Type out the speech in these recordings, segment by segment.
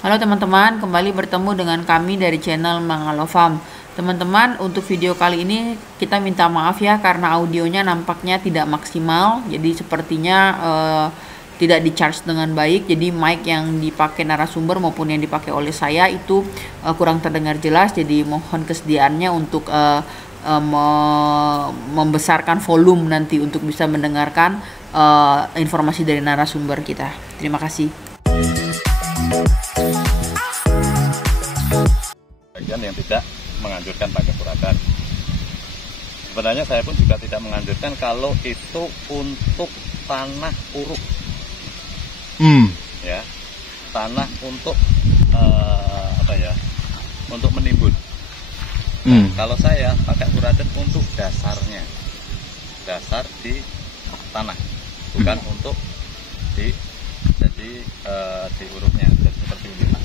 Halo teman-teman, kembali bertemu dengan kami dari channel Mangalo Farm. Teman-teman, untuk video kali ini kita minta maaf ya karena audionya nampaknya tidak maksimal. Jadi sepertinya tidak di charge dengan baik. Jadi mic yang dipakai narasumber maupun yang dipakai oleh saya itu kurang terdengar jelas. Jadi mohon kesediaannya untuk membesarkan volume nanti untuk bisa mendengarkan informasi dari narasumber kita. Terima kasih. Bagian yang tidak menganjurkan pakai furadan. Sebenarnya saya pun juga tidak menganjurkan kalau itu untuk tanah uruk, ya, tanah untuk untuk menimbun. Kalau saya pakai furadan untuk dasarnya, dasar di tanah, bukan untuk di uruknya. Jadi seperti ini, Pak.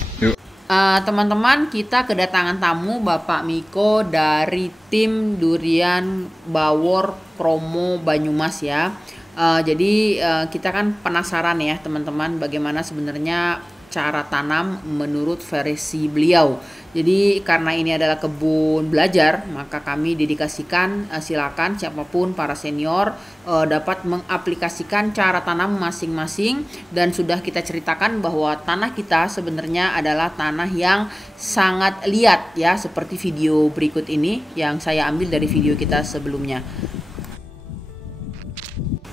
Teman-teman, kita kedatangan tamu Bapak Miko dari tim Durian Bawor Kromo Banyumas ya. Jadi kita kan penasaran ya teman-teman, bagaimana sebenarnya cara tanam menurut versi beliau. Jadi karena ini adalah kebun belajar, maka kami dedikasikan silakan siapapun para senior dapat mengaplikasikan cara tanam masing-masing, dan sudah kita ceritakan bahwa tanah kita sebenarnya adalah tanah yang sangat liat ya, seperti video berikut ini yang saya ambil dari video kita sebelumnya.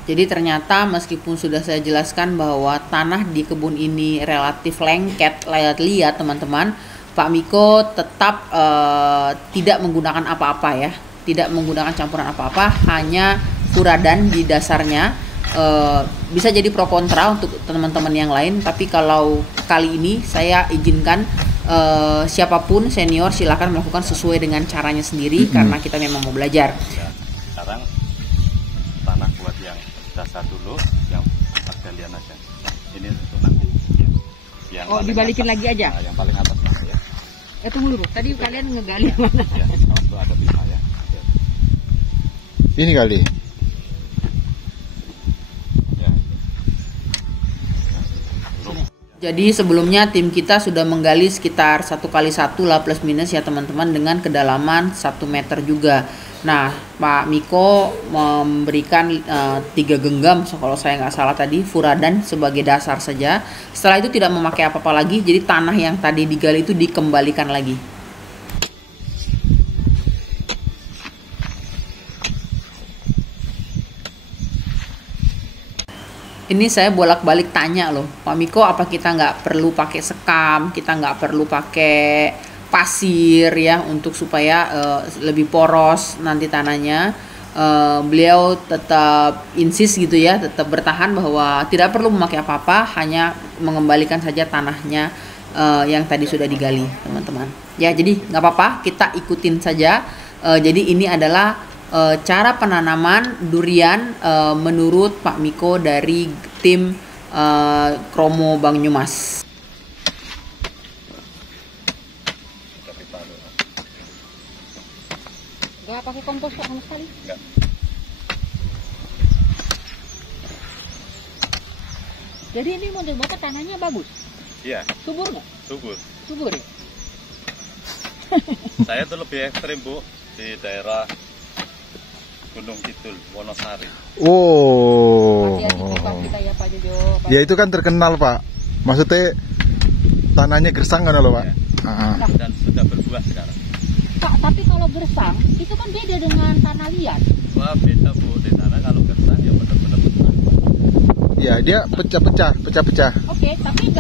Jadi ternyata meskipun sudah saya jelaskan bahwa tanah di kebun ini relatif lengket, liat teman-teman, Pak Miko tetap tidak menggunakan apa-apa ya, tidak menggunakan campuran apa-apa, hanya furadan di dasarnya. Bisa jadi pro kontra untuk teman-teman yang lain, tapi kalau kali ini saya izinkan siapapun senior silakan melakukan sesuai dengan caranya sendiri, karena kita memang mau belajar. Sekarang tanah buat yang dasar dulu, yang pas galian aja. Ini untuk nanti. Yang dibalikin atas, lagi aja. Nah, yang paling atas mana ya? Tunggu dulu. Tadi kalian ngegali mana? Ya, itu ada pipa ya. Ini kali. Ya. Jadi sebelumnya tim kita sudah menggali sekitar 1x1 lah plus minus ya teman-teman, dengan kedalaman 1 meter juga. Nah, Pak Miko memberikan 3 genggam kalau saya nggak salah tadi furadan sebagai dasar saja. Setelah itu tidak memakai apa-apa lagi, jadi tanah yang tadi digali itu dikembalikan lagi. Ini saya bolak-balik tanya loh, Pak Miko, apa kita nggak perlu pakai sekam, kita nggak perlu pakai pasir ya untuk supaya lebih poros nanti tanahnya. Beliau tetap insist gitu ya, tetap bertahan bahwa tidak perlu memakai apa-apa, hanya mengembalikan saja tanahnya yang tadi sudah digali teman-teman ya. Jadi nggak apa-apa, kita ikutin saja. Jadi ini adalah cara penanaman durian menurut Pak Miko dari tim Kromo Banyumas. Gak pakai kompos Pak sama sekali? Enggak. Jadi ini model Bapak tanahnya bagus? Iya. Subur nggak? Subur. Subur ya? Saya tuh lebih ekstrim, Bu, di daerah Gunung Kidul, Wonosari. Oh. Hati-hati pipa kita ya Pak Jojo. Ya itu kan terkenal Pak. Maksudnya tanahnya gersang kan loh Pak. Nah. Dan sudah berbuah sekarang. Pak, tapi kalau gersang itu kan beda dengan tanah liat. Wah, beda Bu, di sana kalau gersang ya benar-benar besar. Ya dia pecah-pecah. Oke, tapi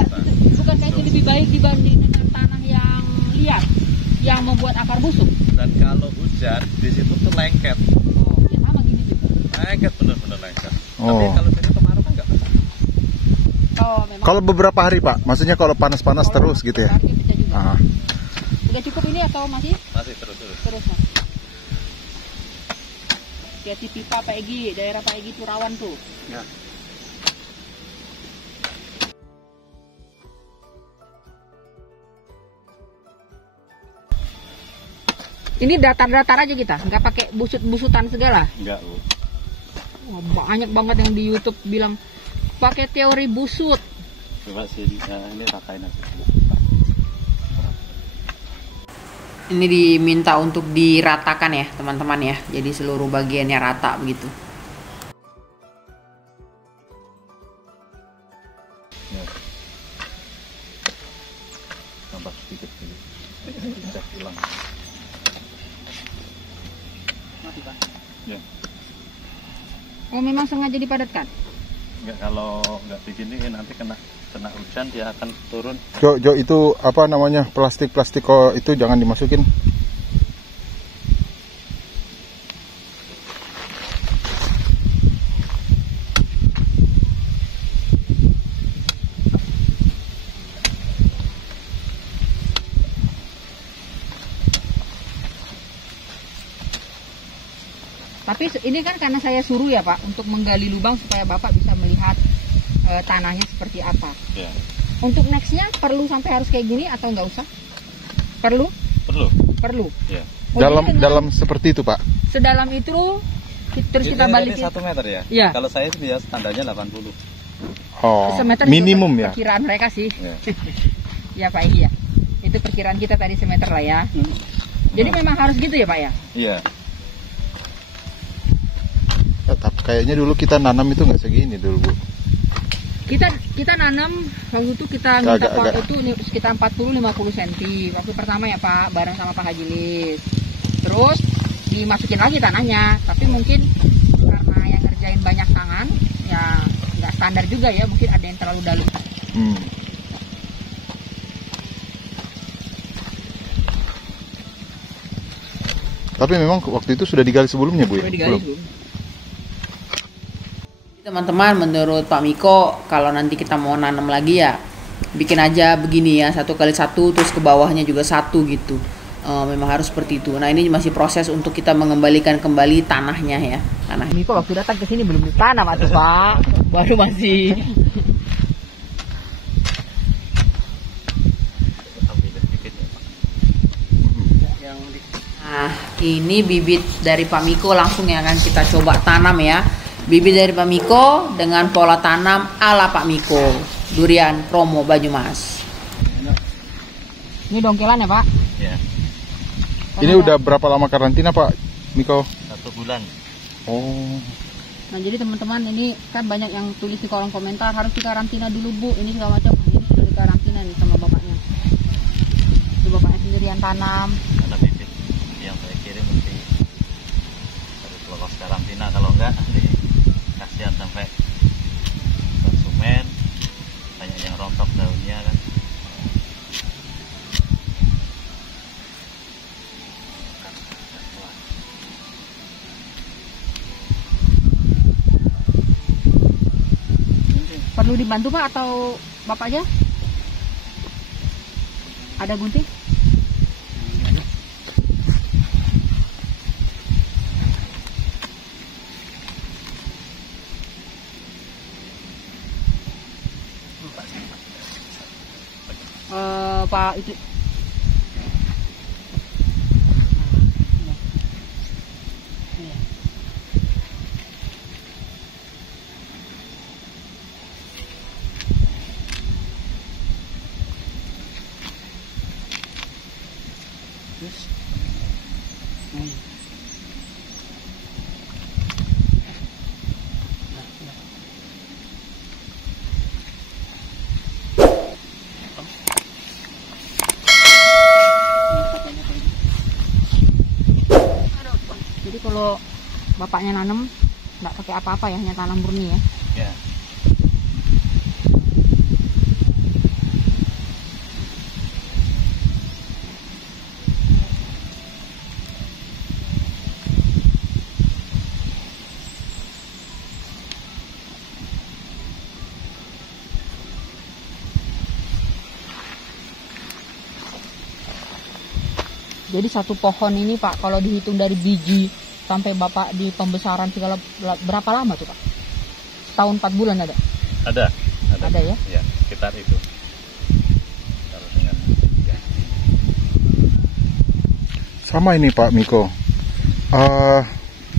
bukankah itu lebih baik dibanding dengan tanah yang liat, yang membuat akar busuk? Dan kalau hujan di situ tuh lengket. Oh, ya sama gini juga. Lengket, benar-benar lengket. Oh. Tapi kalau sini kemarau kan nggak besar. Oh, memang. Kalau beberapa hari Pak, maksudnya kalau panas-panas terus gitu ya. Hari ini pecah juga. Ah. Udah cukup ini atau masih? Masih terus. Terus Mas. Hati pipa Pak Egi, daerah Pak Egi itu rawan tuh. Ya. Ini datar-datar aja kita, nggak pakai busut-busutan segala. Enggak, Bu. Wah, banyak banget yang di YouTube bilang pakai teori busut. Coba sini, ini rakain aja. Ini diminta untuk diratakan ya teman-teman ya. Jadi seluruh bagiannya rata begitu. Ya. Tambah sedikit dulu. Sudah hilang. Mati, Pak. Ya. Oh, memang sengaja dipadatkan? Enggak, kalau nggak begini nanti kena hujan dia akan turun. Jo, itu apa namanya, plastik kok itu jangan dimasukin. Tapi ini kan karena saya suruh ya Pak, untuk menggali lubang supaya Bapak bisa melihat tanahnya seperti apa. Ya. Untuk nextnya perlu sampai harus kayak gini atau nggak usah? Perlu? Perlu. Ya. Oh, jadi Dalam seperti itu Pak. sedalam itu terus kita Ini balikin 1 meter ya? Iya. Kalau saya biasa standarnya 80. Oh, semeter minimum itu ya. perkiraan mereka sih. Ya. Ya Pak Egi ya. Itu perkiraan kita tadi semeter lah ya. Jadi memang harus gitu ya Pak ya? Iya. Tapi kayaknya dulu kita nanam itu nggak segini dulu, Bu. Kita nanam waktu itu kita minta Agak. itu sekitar 40-50 cm waktu pertama ya Pak, bareng sama Pak Haji Lis. Terus dimasukin lagi tanahnya, tapi mungkin karena yang ngerjain banyak tangan ya nggak standar juga ya, mungkin ada yang terlalu dalam. Tapi memang waktu itu sudah digali sebelumnya, Bu ya? Udah digali Belum? belum? Teman-teman, menurut Pak Miko, kalau nanti kita mau nanam lagi ya bikin aja begini ya, 1x1 terus ke bawahnya juga 1 gitu. Memang harus seperti itu. Nah, ini masih proses untuk kita mengembalikan kembali tanahnya ya. Tanah. Miko waktu datang ke sini belum ditanam atau Pak? Baru masih. Nah, ini bibit dari Pak Miko langsung yang akan kita coba tanam ya. Bibit dari Pak Miko dengan pola tanam ala Pak Miko, durian Kromo Banyumas. Ini dongkelan ya Pak? Ya. Ini udah berapa lama karantina, Pak Miko? 1 bulan. Oh. Nah jadi teman-teman, ini kan banyak yang tulis di kolom komentar harus dikarantina dulu Bu, ini segala macam. Ini sudah dikarantina nih sama bapaknya. Itu bapaknya sendirian tanam. Karena bibit yang saya kirim mesti harus lolos karantina, kalau enggak nanti kasihan sampai konsumen, banyak yang rontok daunnya kan. Perlu dibantu Pak atau Bapak aja? Ada gunting? Pak itu jadi kalau bapaknya nanam nggak pakai apa-apa ya, hanya tanam murni ya. Ya. Jadi satu pohon ini Pak, kalau dihitung dari biji sampai Bapak di pembesaran segala, berapa lama tuh Pak? Tahun 4 bulan ada? Ada ya? Ya, sekitar itu. Kalau dengan ya. Sama ini Pak Miko.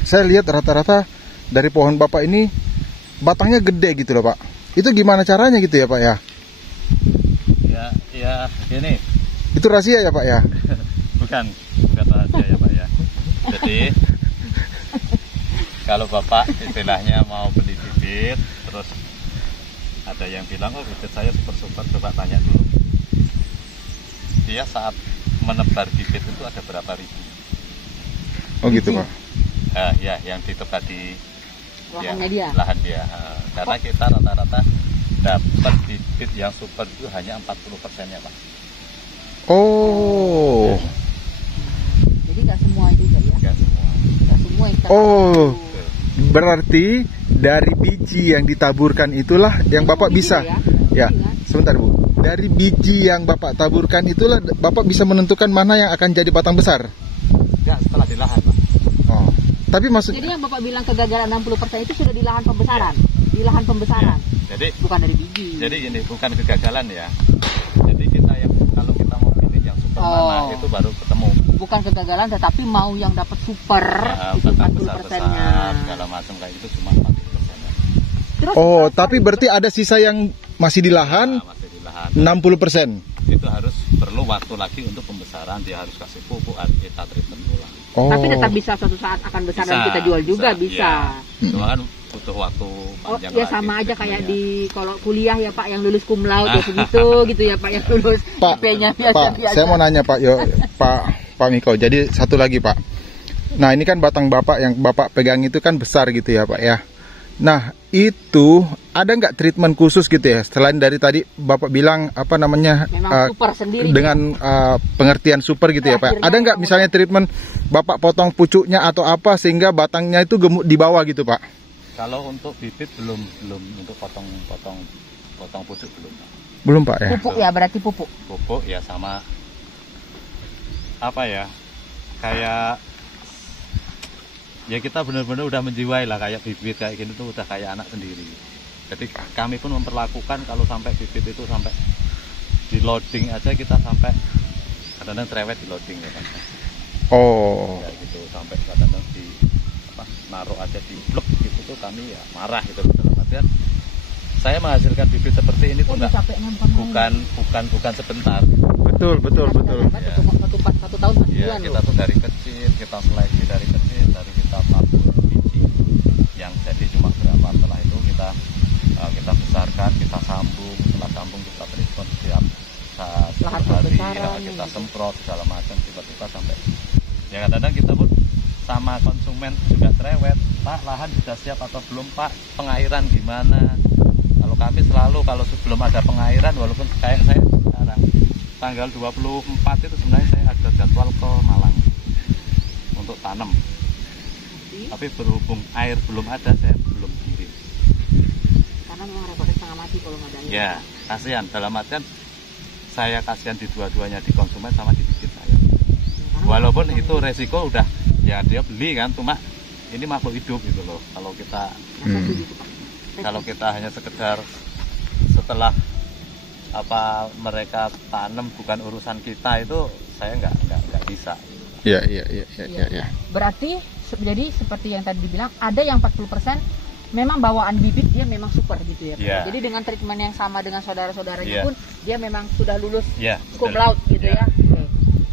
Saya lihat rata-rata dari pohon Bapak ini batangnya gede gitu loh Pak. Itu gimana caranya gitu ya Pak ya? Ya gini. Itu rahasia ya Pak ya? bukan rahasia ya Pak ya. Jadi kalau Bapak istilahnya mau beli bibit, terus ada yang bilang, oh bibit saya super, coba tanya dulu. Dia saat menebar bibit itu ada berapa ribu? Oh gitu Pak. Ya, yang ditebar di Lahannya dia. lahan dia. Karena kita rata-rata dapat bibit yang super itu hanya 40%-nya Pak. Oh. Jadi nggak semua juga ya. Enggak semua. Nggak semua yang kita Oh. Berarti dari biji yang ditaburkan itulah yang Bapak biji bisa. Ya, sebentar Bu. Dari biji yang Bapak taburkan itulah Bapak bisa menentukan mana yang akan jadi batang besar. Enggak, setelah di lahan Pak. Oh. Tapi maksud Jadi yang Bapak bilang kegagalan 60% itu sudah di lahan pembesaran. Di lahan pembesaran. Jadi Bukan dari biji. Jadi ini bukan kegagalan ya. Jadi kita yang kalau kita mau pilih yang super mana itu baru ketemu. Bukan kegagalan tetapi mau yang dapat super itu Batang 40%-nya. besar-besar segala macam kayak itu cuma 40%-nya. Terus Oh, tapi berarti ada sisa yang masih di lahan Nah, masih di lahan. 60%. Itu harus perlu waktu lagi untuk pembesaran, dia harus kasih pupuk, kita treatment ulang. Oh. tapi tetap bisa suatu saat akan besar dan kita jual juga bisa. Ya. Cuma kan butuh waktu Oh panjang ya lagi sama aja kayak treatmentnya. di kalau kuliah ya Pak yang lulus cum laude ya segitu gitu ya Pak yang lulus Pak, IP-nya Pak, biasa-biasa. saya mau nanya Pak, Pak Miko. Jadi satu lagi Pak. Nah ini kan batang Bapak yang Bapak pegang itu kan besar gitu ya Pak ya. Nah itu ada nggak treatment khusus gitu ya? Selain dari tadi Bapak bilang apa namanya Memang super sendiri dengan pengertian super gitu ya Pak. Akhirnya Ada nggak misalnya treatment Bapak potong pucuknya atau apa sehingga batangnya itu gemuk di bawah gitu Pak? Kalau untuk bibit belum untuk potong pucuk belum. Belum Pak ya? Pupuk ya berarti pupuk. Pupuk ya sama apa ya? Kayak ya kita benar-benar udah menjiwai lah kayak bibit kayak gini tuh udah kayak anak sendiri. Jadi kami pun memperlakukan kalau sampai bibit itu sampai di loading aja kita sampai kadang-kadang cerewet di loading ya kan. Oh. Kayak gitu sampai kadang-kadang di apa naruh aja di blok gitu tuh kami ya marah gitu dalam artian saya menghasilkan bibit seperti ini tuh enggak bukan sebentar. Betul. Satu tahun satu Ya, bulan kita loh. tuh dari kecil, kita seleksi dari kecil, dari kita tabur biji yang jadi cuma berapa, setelah itu kita besarkan, kita sambung, setelah sambung kita treatment setiap saat Lahan hari, pembesaran, kita gitu. semprot segala macam, tiba-tiba sampai ya kadang-kadang kita pun sama konsumen juga cerewet, Pak lahan sudah siap atau belum Pak, pengairan gimana? Kalau kami selalu kalau sebelum ada pengairan, walaupun kayak saya sekarang tanggal 24 itu sebenarnya saya ada jadwal ke Malang untuk tanam. Tapi berhubung air belum ada, saya belum kirim. Karena memang repotnya setengah mati kalau nggak ada air. Ya, kasihan. Dalam artian saya kasihan di dua-duanya, di konsumen sama di bibit saya. Walaupun itu resiko udah, ya dia beli kan, cuma ini makhluk hidup gitu loh. Kalau kita hanya sekedar setelah apa mereka tanam bukan urusan kita itu saya nggak bisa. Iya. Berarti jadi seperti yang tadi dibilang ada yang 40% memang bawaan bibit dia memang super gitu ya Pak. Iya. Jadi dengan treatment yang sama dengan saudara-saudaranya Iya. pun dia memang sudah lulus Ya, cum laude gitu Iya. ya. Oke.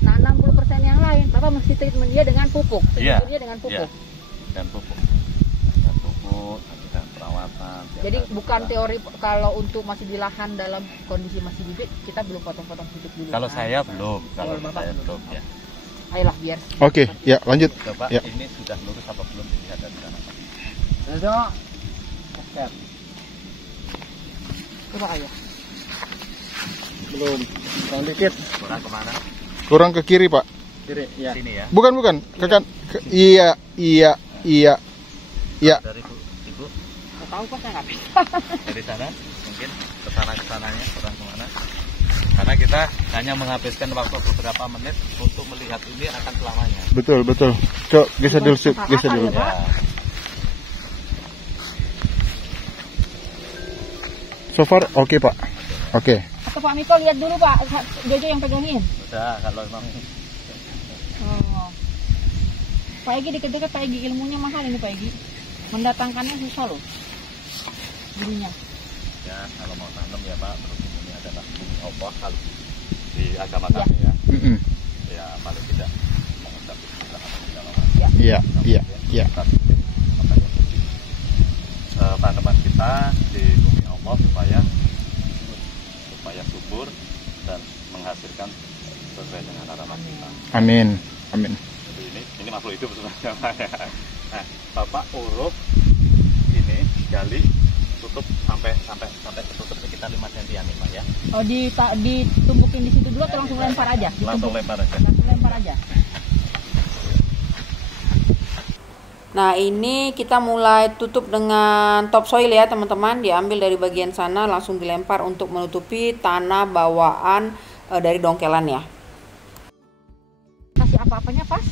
Nah 60% yang lain Bapak mesti treatment dia dengan pupuk. Iya. Dia dengan pupuk. Dan pupuk, dan perawatan. Jadi dan bukan kita- teori kalau untuk masih di lahan dalam kondisi masih bibit kita belum potong-potong bibit dulu. Kalau kan? saya belum, kalau Kalau Bapak saya belum. belum ya. Ayolah biar. Oke, ya lanjut. Coba Ya. ini sudah lurus apa belum dilihat dari sana Pak? Sudah. Oke. Coba ayo. Belum, kurang dikit. Kurang kemana? Kurang ke kiri Pak. Kiri, ya. Sini ya. Bukan. Iya. Dari ibu Nggak tahu kok saya nggak bisa. dari sana mungkin kesananya kurang kemana? Karena kita hanya menghabiskan waktu beberapa menit untuk melihat ini akan selamanya. Betul. Cok, geser dulu. Ya. So far oke Pak. Oke. Atau Pak Miko lihat dulu Pak, Jojo yang pegangin. Udah kalau memang Oh. Pak Egi deket-deket Pak Egi ilmunya mahal ini Pak Egi. Mendatangkannya susah loh. Jadinya. ya kalau mau tanam ya Pak, berhubung ini adalah Allah kalau di agama kami ya. Mm-mm. Ya paling tidak mengucap bismillah atau tidak Iya, iya, iya. tanaman kita di bumi Allah supaya subur dan menghasilkan sesuai dengan harapan kita. Amin, amin. Jadi ini makhluk hidup sebenarnya Pak ya. Nah, Bapak uruk ini gali tutup sampai ketutup sekitar 5 cm Pak ya. Oh, ditumbukin di situ dulu atau langsung lempar aja? Langsung lempar aja. Langsung lempar aja. Nah, ini kita mulai tutup dengan topsoil ya teman-teman. Diambil dari bagian sana langsung dilempar untuk menutupi tanah bawaan dari dongkelan ya. Kasih apa-apanya pas?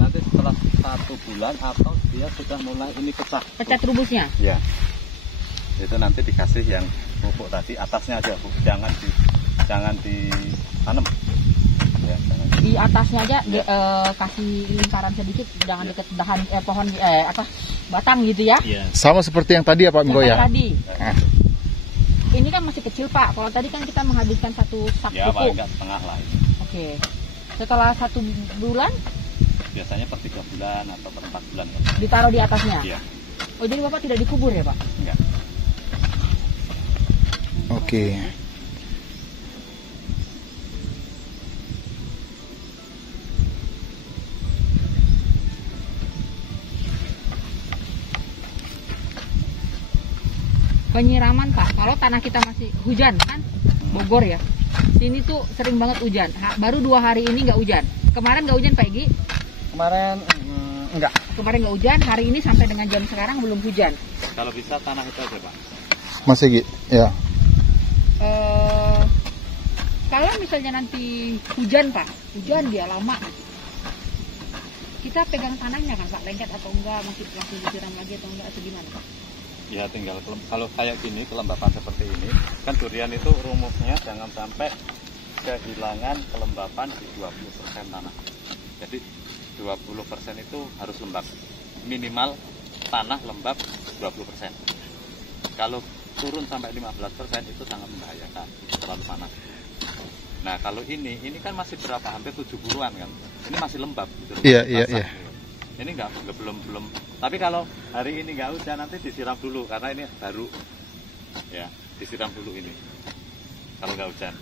Nanti setelah 1 bulan atau dia sudah mulai ini pecah. Pecah terubusnya? Ya. Itu nanti dikasih yang pupuk tadi atasnya aja Bu. Jangan ditanam. Ya, jangan. Di atasnya aja kasih lingkaran sedikit, jangan deket dahan pohon batang gitu ya. Iya. Sama seperti yang tadi ya Pak Miko Yang ya? tadi. Ah. Ini kan masih kecil Pak. Kalau tadi kan kita menghabiskan 1 sak Ya, pupuk. paling nggak setengah lah ini. Oke. Setelah 1 bulan Biasanya per 3 bulan atau per 4 bulan kan. ditaruh di atasnya. Iya. Oh, jadi Bapak tidak dikubur ya Pak? Enggak. Oke. Penyiraman Pak, kalau tanah kita masih hujan kan, Bogor ya, sini tuh sering banget hujan. Baru 2 hari ini nggak hujan. Kemarin nggak hujan Pak Egi? Kemarin enggak. Kemarin nggak hujan, hari ini sampai dengan jam sekarang belum hujan. Kalau bisa tanah itu aja Pak. Masih Gi? Ya. Kalau misalnya nanti hujan Pak, hujan dia lama, kita pegang tanahnya kan Pak, lengket atau enggak, masih langsung disiram lagi atau enggak, atau gimana Pak? Ya tinggal kalau kayak gini kelembapan seperti ini kan durian itu rumusnya jangan sampai kehilangan kelembapan di 20% tanah. Jadi 20% itu harus lembab, minimal tanah lembab 20%. Kalau turun sampai 15% itu sangat membahayakan, terlalu panas. Nah kalau ini kan masih berapa, hampir 70-an kan, ini masih lembab gitu. Iya, iya, iya. Ini belum. Tapi kalau hari ini nggak hujan, nanti disiram dulu karena ini baru ya, disiram dulu ini kalau nggak hujan.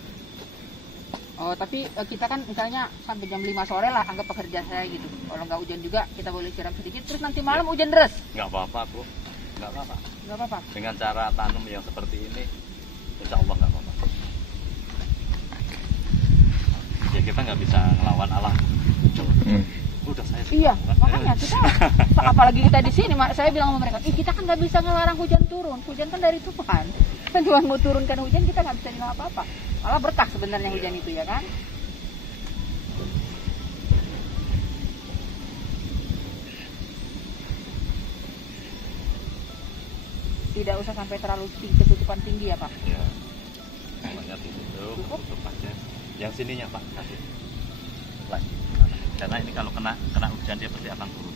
Oh, tapi kita kan misalnya sampai jam 5 sore lah, anggap pekerjaan saya gitu. Kalau nggak hujan juga kita boleh siram sedikit, terus nanti malam hujan deras. Nggak apa-apa Bu, nggak apa-apa. Nggak apa-apa. Dengan cara tanam yang seperti ini, insya Allah nggak apa-apa. Ya kita nggak bisa ngelawan alam. Udah saya Iya, makanya kita, apalagi kita di sini, saya bilang sama mereka, kita kan nggak bisa ngelarang hujan turun, hujan kan dari Tuhan. Kan Tuhan mau turunkan hujan, kita nggak bisa bilang apa-apa. Malah berkah sebenarnya hujan itu ya kan. Tidak usah sampai terlalu ketutupan tinggi ya Pak. Ya, pokoknya tutup aja. Yang sininya Pak, kasih lagi. Karena ini kalau kena hujan dia pasti akan turun.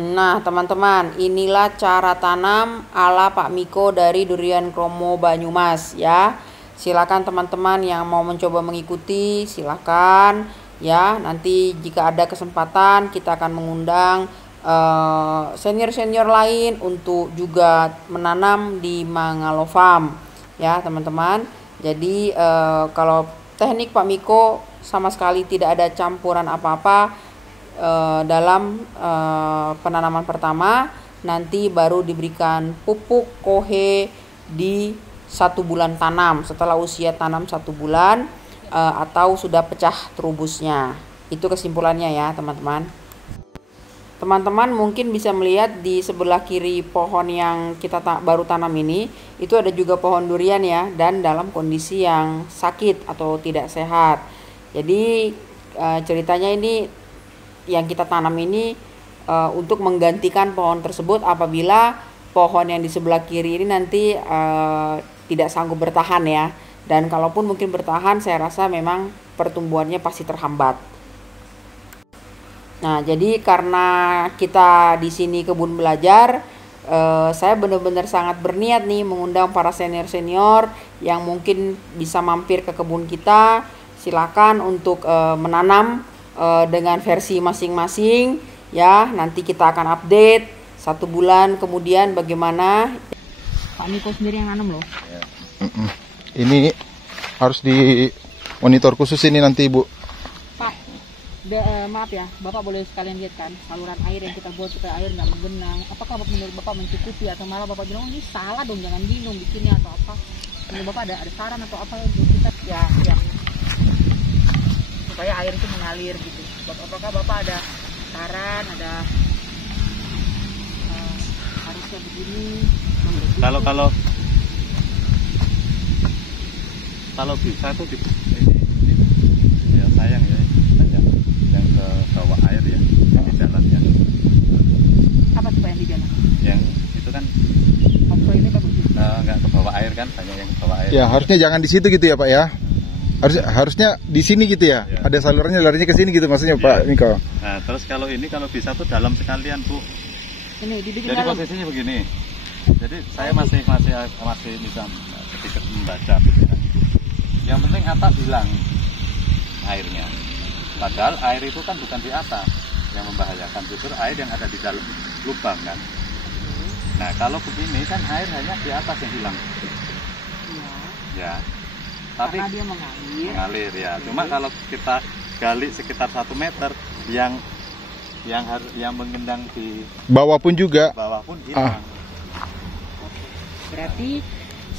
Nah teman-teman, inilah cara tanam ala Pak Miko dari Durian Kromo Banyumas ya. Silakan teman-teman yang mau mencoba mengikuti, silakan ya. Nanti jika ada kesempatan kita akan mengundang senior-senior lain untuk juga menanam di Mangalo Farm ya teman-teman. Jadi kalau teknik Pak Miko sama sekali tidak ada campuran apa-apa dalam penanaman pertama. nanti baru diberikan pupuk kohe di 1 bulan tanam, setelah usia tanam 1 bulan atau sudah pecah terubusnya. Itu kesimpulannya ya teman-teman. Teman-teman mungkin bisa melihat di sebelah kiri pohon yang kita baru tanam ini, itu ada juga pohon durian ya, dan dalam kondisi yang sakit atau tidak sehat. Jadi ceritanya ini yang kita tanam ini untuk menggantikan pohon tersebut apabila pohon yang di sebelah kiri ini nanti tidak sanggup bertahan ya. Dan kalaupun mungkin bertahan, saya rasa memang pertumbuhannya pasti terhambat. Nah, jadi karena kita di sini kebun belajar, saya benar-benar sangat berniat nih mengundang para senior-senior yang mungkin bisa mampir ke kebun kita. Silakan untuk menanam dengan versi masing-masing ya. Nanti kita akan update 1 bulan kemudian bagaimana. Pak Miko sendiri yang nanam loh. Ini harus di monitor khusus ini nanti Ibu. Pak, maaf ya, Bapak boleh sekalian lihat kan saluran air yang kita buat supaya air nggak menggenang. Apakah menurut Bapak mencukupi atau malah Bapak bilang ini salah dong, jangan minum bikinnya atau apa? Menurut Bapak ada saran atau apa untuk kita ya yang supaya air itu mengalir gitu. Apakah Bapak ada saran, ada harusnya begini? Kalau bisa tuh ya sayang ya yang ke bawah air ya, di jalan ya. Apa tuh Pak yang di jalan? Yang itu kan ini bagus. Nggak ke bawah air kan, banyak yang ke bawah air. Ya harusnya jangan di situ gitu ya Pak ya. Harusnya di sini gitu ya. Ya. Ada salurannya larinya ke sini gitu maksudnya ya. Pak Miko. Nah, terus kalau bisa tuh dalam sekalian Bu. Ini dibikin Jadi dalam. posisinya begini. Jadi saya masih bisa sedikit membaca pikiran. Yang penting atas hilang airnya. Padahal air itu kan bukan di atas yang membahayakan, justru air yang ada di dalam lubang kan. Nah kalau begini kan air hanya di atas yang hilang. Ya. Tapi karena dia mengalir ya. Cuma kalau kita gali sekitar 1 meter yang mengendang di Bawah pun juga. bawah pun hilang. Berarti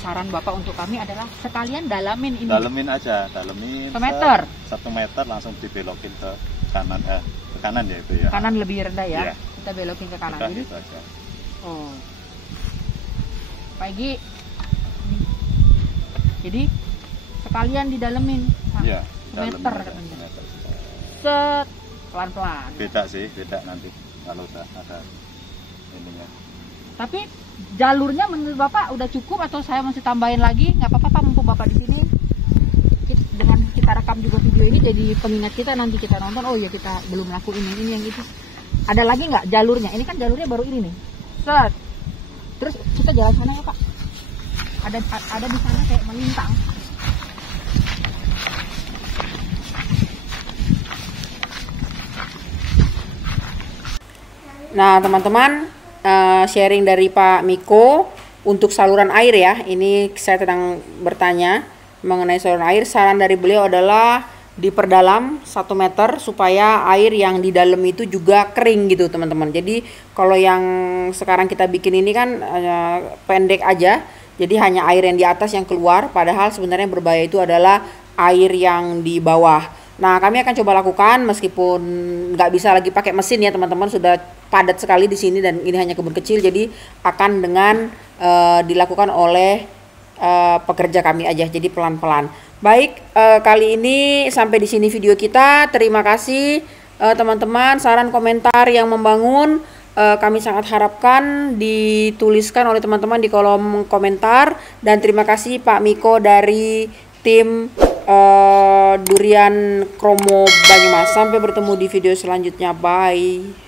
saran Bapak untuk kami adalah sekalian dalamin ini. Dalemin 1 meter. 1 meter langsung dibelokin ke kanan ya itu ya. Kanan lebih rendah ya. Iya. Kita belokin ke kanan. Udah, Jadi, gitu aja. oh. Pagi. Jadi sekalian didalemin. Iya, meter dalemin katanya. meter. Set pelan-pelan. Beda nanti kalau udah ada ininya. Tapi jalurnya menurut Bapak udah cukup atau saya masih tambahin lagi? Nggak apa-apa Pak, mumpung Bapak di sini. Dengan kita rekam juga video ini jadi pengingat kita nanti kita nonton, oh ya kita belum lakuin ini yang itu. Ada lagi nggak jalurnya? Ini kan jalurnya baru ini nih. Set. Terus kita jalan sana ya Pak. Ada di sana kayak melintang. Nah teman-teman, sharing dari Pak Miko untuk saluran air ya. Ini saya sedang bertanya mengenai saluran air. Saran dari beliau adalah diperdalam 1 meter supaya air yang di dalam itu juga kering gitu teman-teman. Jadi kalau yang sekarang kita bikin ini kan pendek aja, jadi hanya air yang di atas yang keluar, padahal sebenarnya yang berbahaya itu adalah air yang di bawah. Nah kami akan coba lakukan meskipun nggak bisa lagi pakai mesin ya teman-teman, sudah padat sekali di sini dan ini hanya kebun kecil, jadi akan dengan dilakukan oleh pekerja kami aja, jadi pelan-pelan. Baik, kali ini sampai di sini video kita. Terima kasih teman-teman, saran komentar yang membangun kami sangat harapkan dituliskan oleh teman-teman di kolom komentar. Dan terima kasih Pak Miko dari tim Durian Kromo Banyumas. Sampai bertemu di video selanjutnya. Bye.